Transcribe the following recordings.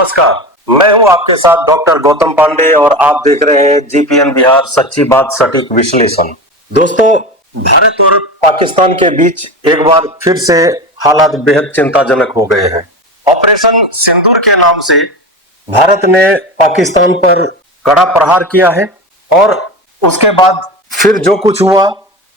नमस्कार, मैं हूं आपके साथ डॉक्टर गौतम पांडे और आप देख रहे हैं जीपीएन बिहार सच्ची बात सटीक विश्लेषण। दोस्तों, भारत और पाकिस्तान के बीच एक बार फिर से हालात बेहद चिंताजनक हो गए हैं। ऑपरेशन सिंदूर के नाम से भारत ने पाकिस्तान पर कड़ा प्रहार किया है और उसके बाद फिर जो कुछ हुआ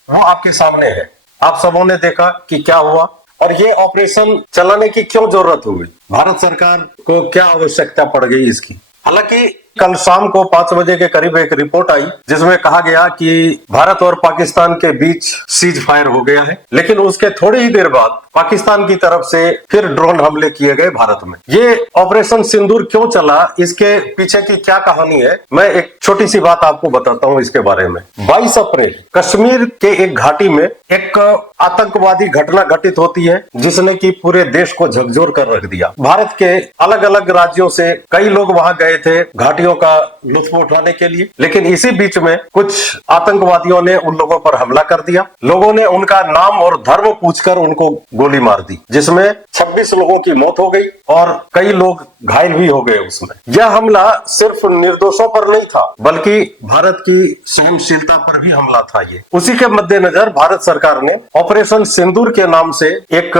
वो आपके सामने है। आप सबों ने देखा कि क्या हुआ और ये ऑपरेशन चलाने की क्यों जरूरत हुई, भारत सरकार को क्या आवश्यकता पड़ गई इसकी। हालांकि कल शाम को 5 बजे के करीब एक रिपोर्ट आई जिसमें कहा गया कि भारत और पाकिस्तान के बीच सीज फायर हो गया है, लेकिन उसके थोड़ी ही देर बाद पाकिस्तान की तरफ से फिर ड्रोन हमले किए गए भारत में। ये ऑपरेशन सिंदूर क्यों चला, इसके पीछे की क्या कहानी है, मैं एक छोटी सी बात आपको बताता हूँ इसके बारे में। 22 अप्रैल कश्मीर के एक घाटी में एक आतंकवादी घटना घटित होती है जिसने कि पूरे देश को झकझोर कर रख दिया। भारत के अलग अलग राज्यों से कई लोग वहां गए थे घाटियों का लुत्फ उठाने के लिए, लेकिन इसी बीच में कुछ आतंकवादियों ने उन लोगों पर हमला कर दिया। लोगों ने उनका नाम और धर्म पूछकर उनको गोली मार दी, जिसमें 26 लोगों की मौत हो गई और कई लोग घायल भी हो गए उसमें। यह हमला सिर्फ निर्दोषों पर नहीं था बल्कि भारत की सहनशीलता पर भी हमला था ये। उसी के मद्देनजर भारत सरकार ने ऑपरेशन सिंदूर के नाम से एक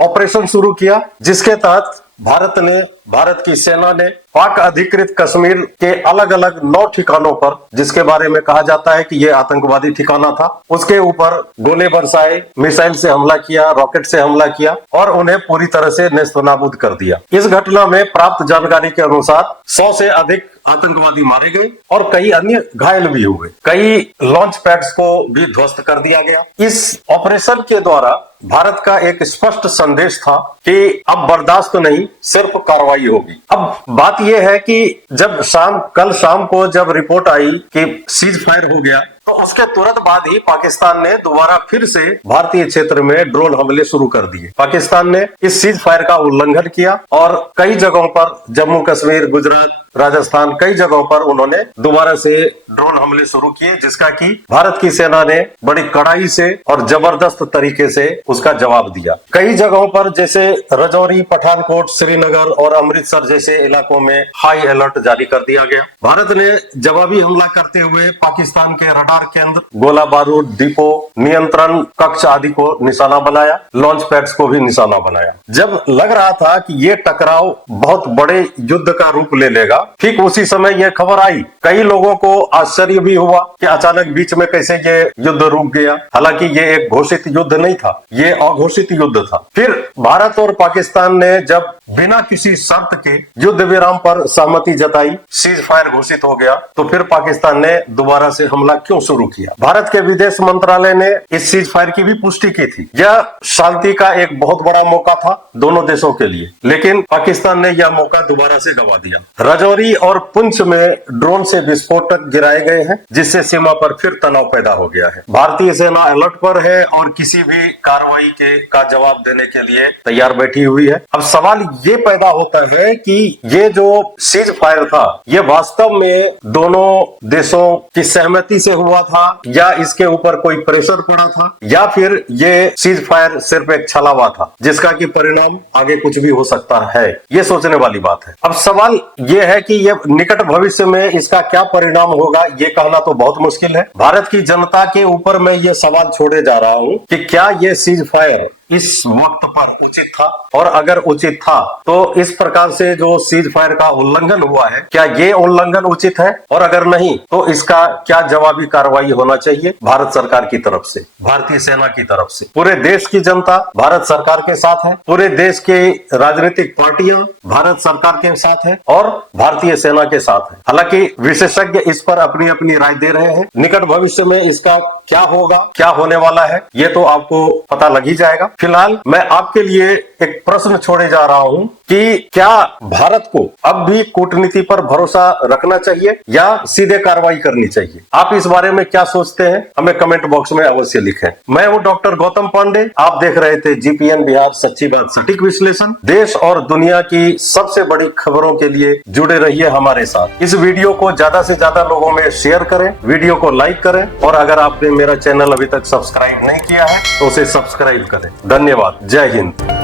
ऑपरेशन शुरू किया, जिसके तहत भारत की सेना ने पाक अधिकृत कश्मीर के अलग अलग 9 ठिकानों पर, जिसके बारे में कहा जाता है कि ये आतंकवादी ठिकाना था, उसके ऊपर गोले बरसाए, मिसाइल से हमला किया, रॉकेट से हमला किया और उन्हें पूरी तरह से नेस्तनाबूद कर दिया। इस घटना में प्राप्त जानकारी के अनुसार 100 से अधिक आतंकवादी मारे गए और कई अन्य घायल भी हुए। कई लॉन्च पैड्स को भी ध्वस्त कर दिया गया। इस ऑपरेशन के द्वारा भारत का एक स्पष्ट संदेश था कि अब बर्दाश्त नहीं, सिर्फ कार्रवाई होगी। अब बात यह है कि जब कल शाम को जब रिपोर्ट आई कि सीज फायर हो गया, तो उसके तुरंत बाद ही पाकिस्तान ने दोबारा फिर से भारतीय क्षेत्र में ड्रोन हमले शुरू कर दिए। पाकिस्तान ने इस सीज फायर का उल्लंघन किया और कई जगहों पर, जम्मू कश्मीर, गुजरात, राजस्थान, कई जगहों पर उन्होंने दोबारा से ड्रोन हमले शुरू किए, जिसका कि भारत की सेना ने बड़ी कड़ाई से और जबरदस्त तरीके से उसका जवाब दिया। कई जगहों पर जैसे रजौरी, पठानकोट, श्रीनगर और अमृतसर जैसे इलाकों में हाई अलर्ट जारी कर दिया गया। भारत ने जवाबी हमला करते हुए पाकिस्तान के रडार केंद्र, गोला बारूद डिपो, नियंत्रण कक्ष आदि को निशाना बनाया, लॉन्च पैड्स को भी निशाना बनाया। जब लग रहा था कि ये टकराव बहुत बड़े युद्ध का रूप ले लेगा, ठीक उसी समय यह खबर आई। कई लोगों को आश्चर्य भी हुआ कि अचानक बीच में कैसे ये युद्ध रुक गया। हालांकि ये एक घोषित युद्ध नहीं था, ये अघोषित युद्ध था। फिर भारत और पाकिस्तान ने जब बिना किसी शर्त के युद्ध विराम पर सहमति जताई, सीज फायर घोषित हो गया, तो फिर पाकिस्तान ने दोबारा से हमला क्यों शुरू किया। भारत के विदेश मंत्रालय ने इस सीज फायर की भी पुष्टि की थी। यह शांति का एक बहुत बड़ा मौका था दोनों देशों के लिए, लेकिन पाकिस्तान ने यह मौका दोबारा से गंवा दिया। रजौरी और पुंछ में ड्रोन से विस्फोटक गिराए गए हैं, जिससे सीमा पर फिर तनाव पैदा हो गया है। भारतीय सेना अलर्ट पर है और किसी भी कार्रवाई का जवाब देने के लिए तैयार बैठी हुई है। अब सवाल ये पैदा होता है कि ये जो सीज फायर था, ये वास्तव में दोनों देशों की सहमति से हुआ था या इसके ऊपर कोई प्रेशर पड़ा था, या फिर ये सीज फायर सिर्फ एक छलावा था जिसका कि परिणाम आगे कुछ भी हो सकता है। ये सोचने वाली बात है। अब सवाल ये है कि ये निकट भविष्य में इसका क्या परिणाम होगा, ये कहना तो बहुत मुश्किल है। भारत की जनता के ऊपर मैं ये सवाल छोड़े जा रहा हूं कि क्या ये सीज फायर इस वक्त पर उचित था, और अगर उचित था तो इस प्रकार से जो सीज फायर का उल्लंघन हुआ है, क्या ये उल्लंघन उचित है, और अगर नहीं तो इसका क्या जवाबी कार्रवाई होना चाहिए भारत सरकार की तरफ से, भारतीय सेना की तरफ से। पूरे देश की जनता भारत सरकार के साथ है, पूरे देश के राजनीतिक पार्टियां भारत सरकार के साथ है और भारतीय सेना के साथ है। हालांकि विशेषज्ञ इस पर अपनी अपनी राय दे रहे हैं। निकट भविष्य में इसका क्या होगा, क्या होने वाला है, ये तो आपको पता लग ही जाएगा। फिलहाल मैं आपके लिए एक प्रश्न छोड़े जा रहा हूं कि क्या भारत को अब भी कूटनीति पर भरोसा रखना चाहिए या सीधे कार्रवाई करनी चाहिए। आप इस बारे में क्या सोचते हैं, हमें कमेंट बॉक्स में अवश्य लिखें। मैं हूं डॉक्टर गौतम पांडे, आप देख रहे थे जीपीएन बिहार सच्ची बात सटीक विश्लेषण। देश और दुनिया की सबसे बड़ी खबरों के लिए जुड़े रहिए हमारे साथ। इस वीडियो को ज्यादा से ज्यादा लोगों में शेयर करें, वीडियो को लाइक करें, और अगर आपने मेरा चैनल अभी तक सब्सक्राइब नहीं किया है तो उसे सब्सक्राइब करें। धन्यवाद। जय हिंद।